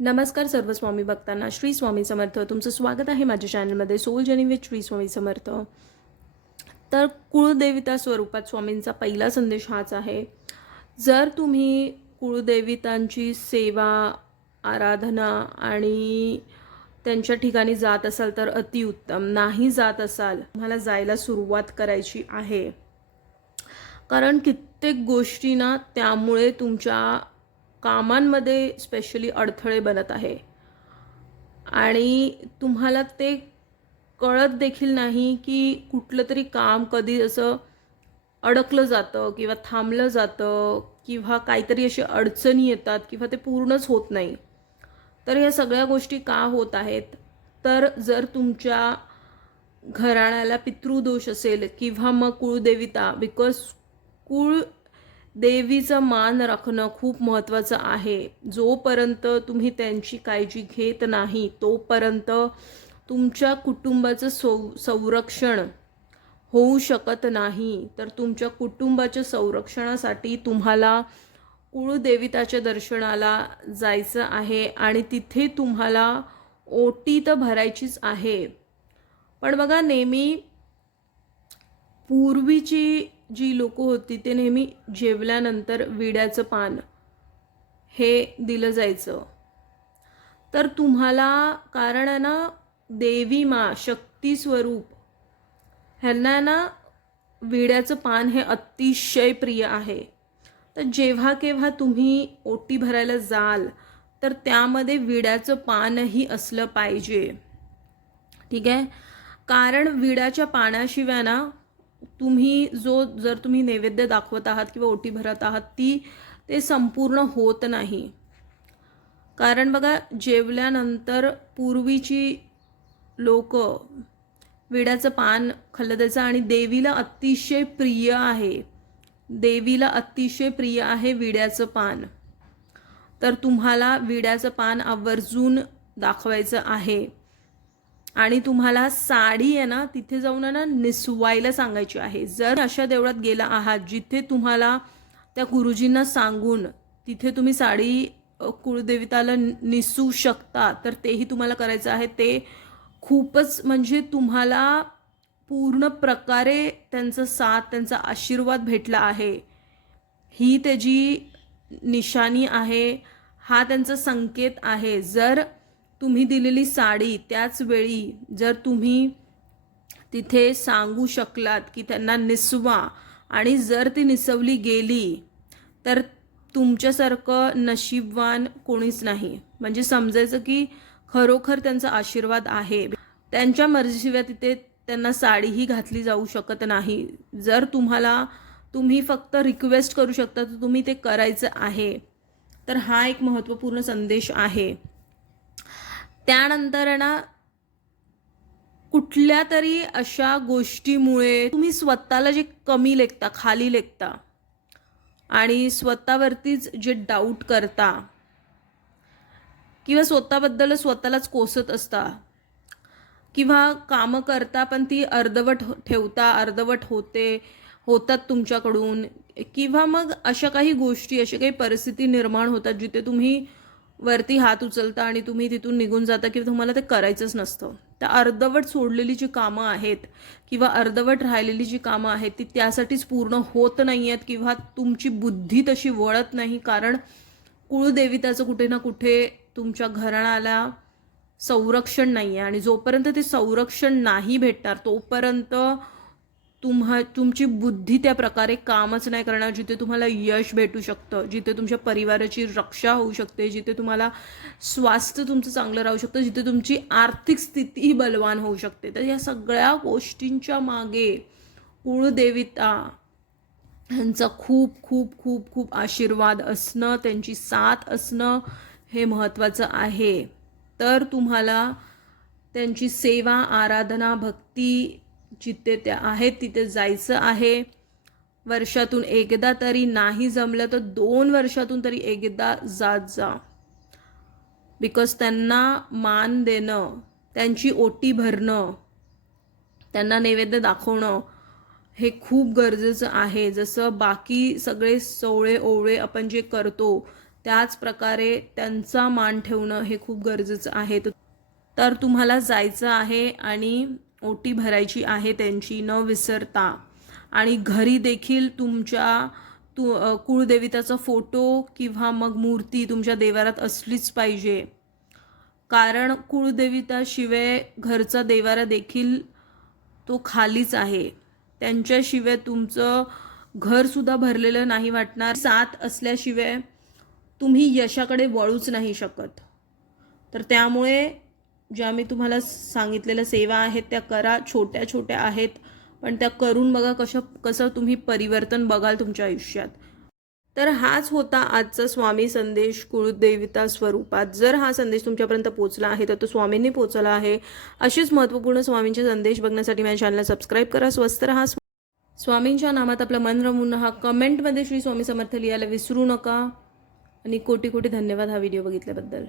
नमस्कार सर्व स्वामी भक्तांना. श्री स्वामी समर्थ. तुमचं स्वागत आहे माझ्या चॅनलमध्ये soul journey with Shri Swami Samarth. तर कुळदेविता स्वरूपात स्वामींचा पहिला संदेश हाच आहे. जर तुम्ही कुळदेवितांची सेवा, आराधना आणि त्यांच्या ठिकाणी जात असाल तर अतिउत्तम. नाही जात असाल, तुम्हाला जायला सुरुवात करायची आहे. कारण कित्येक गोष्टी ना त्यामुळे तुमच्या कामांमध्ये स्पेशली अडथळे बनत आहे आणि तुम्हाला ते कळत देखील नाही की कुठलं तरी काम कधी असं अडकलं जातं किंवा थांबलं जातं किंवा काहीतरी अशी अडचणी येतात किंवा ते पूर्णच होत नाही. तर ह्या सगळ्या गोष्टी का होत आहेत? तर जर तुमच्या घराण्याला पितृदोष असेल किंवा मग कुळदेविता, बिकॉज कुळ देवीचा मान राखणं खूप महत्त्वाचं आहे. जोपर्यंत तुम्ही त्यांची काळजी घेत नाही तोपर्यंत तुमच्या कुटुंबाचं संरक्षण होऊ शकत नाही. तर तुमच्या कुटुंबाच्या संरक्षणासाठी तुम्हाला कुळदेविताच्या दर्शनाला जायचं आहे आणि तिथे तुम्हाला ओटी तर भरायचीच आहे. पण बघा, नेहमी पूर्वीची जी लोक होती ते नेहमी जेवल्यानंतर विड्याचं पान हे दिलं जायचं. तर तुम्हाला, कारण आहे ना, देवी मा शक्ती स्वरूप ह्यांना ना विड्याचं पान हे अतिशय प्रिय आहे. तर जेव्हा केव्हा तुम्ही ओटी भरायला जाल तर त्यामध्ये विड्याचं पानही असलं पाहिजे. ठीक आहे. कारण विड्याच्या पाण्याशिवाय ना तुम्ही जर तुम्ही नैवेद्य दाखवत आहात किंवा ओटी भरत आहात ते संपूर्ण होत नाही. कारण बघा, जेवल्यानंतर पूर्वीची लोक विड्याचं पान खाल्लं जायचं आणि देवीला अतिशय प्रिय आहे. देवीला अतिशय प्रिय आहे विड्याचं पान. तर तुम्हाला विड्याचं पान आवर्जून दाखवायचं आहे आणि तुम्हाला साडी आहे ना तिथे जाऊन ना निसवायला सांगायची आहे. जर अशा देवळात गेला आहात जिथे तुम्हाला त्या गुरुजींना सांगून तिथे तुम्ही साडी कुळदेविताला निसू शकता, तर तेही तुम्हाला करायचं आहे. ते खूपच म्हणजे तुम्हाला पूर्ण प्रकारे त्यांचा साथ, त्यांचा आशीर्वाद भेटला आहे. ही त्याची निशाणी आहे, हा त्यांचा संकेत आहे. जर तुम्ही दिलेली साडी त्याच वेळी जर तुम्ही तिथे सांगू शकलात की त्यांना निसवा आणि जर ती निसवली गेली तर तुमच्यासारखं नशीबवान कोणीच नाही. म्हणजे समजायचं की खरोखर त्यांचा आशीर्वाद आहे. त्यांच्या मर्जीशिवाय तिथे त्यांना साडीही घातली जाऊ शकत नाही. जर तुम्ही फक्त रिक्वेस्ट करू शकता तर तुम्ही ते करायचं आहे. तर हा एक महत्त्वपूर्ण संदेश आहे. त्यानंतर ना कुठल्या तरी अशा गोष्टीमुळे तुम्ही स्वतःला जे कमी लेखता, खाली लेखता आणि स्वतःवरतीच जे डाऊट करता किंवा स्वतःबद्दल स्वतःलाच कोसत असता किंवा कामं करता पण ती अर्धवट ठेवता, अर्धवट होतात तुमच्याकडून, किंवा मग अशा काही गोष्टी, अशा काही परिस्थिती निर्माण होतात जिथे तुम्ही वरती हात उचलता आणि तुम्ही तिथून निघून जाता किंवा तुम्हाला ते करायचंच नसतं. तर अर्धवट सोडलेली जी कामं आहेत किंवा अर्धवट राहिलेली जी कामं आहेत ती त्यासाठीच पूर्ण होत नाही आहेत किंवा तुमची बुद्धी तशी वळत नाही. कारण कुळदेविताचं कुठे ना कुठे तुमच्या घराण्याला संरक्षण नाही आहे आणि जोपर्यंत ते संरक्षण नाही भेटणार तोपर्यंत तुमची बुद्धी त्या प्रकारे कामच नाही करणार जिथे तुम्हाला यश भेटू शकतं, जिथे तुमच्या परिवाराची रक्षा होऊ शकते, जिथे तुम्हाला स्वास्थ्य तुमचं चांगलं राहू शकतं, जिथे तुमची आर्थिक स्थितीही बलवान होऊ शकते. तर या सगळ्या गोष्टींच्या मागे कुळदेविता ह्यांचा खूप खूप खूप खूप आशीर्वाद असणं, त्यांची साथ असणं हे महत्त्वाचं आहे. तर तुम्हाला त्यांची सेवा, आराधना, भक्ती जिथे त्या आहेत तिथे जायचं आहे. वर्षातून एकदा तरी, नाही जमलं तर 2 वर्षातून तरी एकदा जात जा. बिकॉज त्यांना मान देणं, त्यांची ओटी भरणं, त्यांना नैवेद्य दाखवणं हे खूप गरजेचं आहे. जसं बाकी सगळे सोवळे ओवळे आपण जे करतो त्याच प्रकारे त्यांचा मान ठेवणं हे खूप गरजेचं आहे. तर तुम्हाला जायचं आहे आणि ओटी भरायची आहे त्यांची न विसरता. आणि घरी देखील तुमच्या कुळदेवताचा फोटो किंवा मग मूर्ती तुमच्या देवारात असलीच पाहिजे. कारण कुळदेवताशिवाय घरचा देवारा देखील तो खालीच आहे. त्यांच्याशिवाय तुमचं घरसुद्धा भरलेलं नाही वाटणार. साथ असल्याशिवाय तुम्ही यशाकडे वळूच नाही शकत. तर त्यामुळे ज्या मी तुम्हाला सांगितलेल्या सेवा आहेत त्या करा. छोट्या छोट्या आहेत पण त्या करून बघा कसं तुम्ही परिवर्तन बघाल तुमच्या आयुष्यात. तर हाच होता आजचा स्वामी संदेश कुळदेवता स्वरूपात. जर हा संदेश तुमच्यापर्यंत पोहोचला आहे तर तो स्वामींनी पोहोचला आहे. असेच महत्त्वपूर्ण स्वामींचे संदेश बघण्यासाठी माझ्या चॅनलला सबस्क्राईब करा. स्वस्त रहा. स्वामींच्या नामात आपलं मन रमवून हा कमेंटमध्ये श्री स्वामी समर्थ लिहायला विसरू नका. आणि कोटी कोटी धन्यवाद हा व्हिडिओ बघितल्याबद्दल.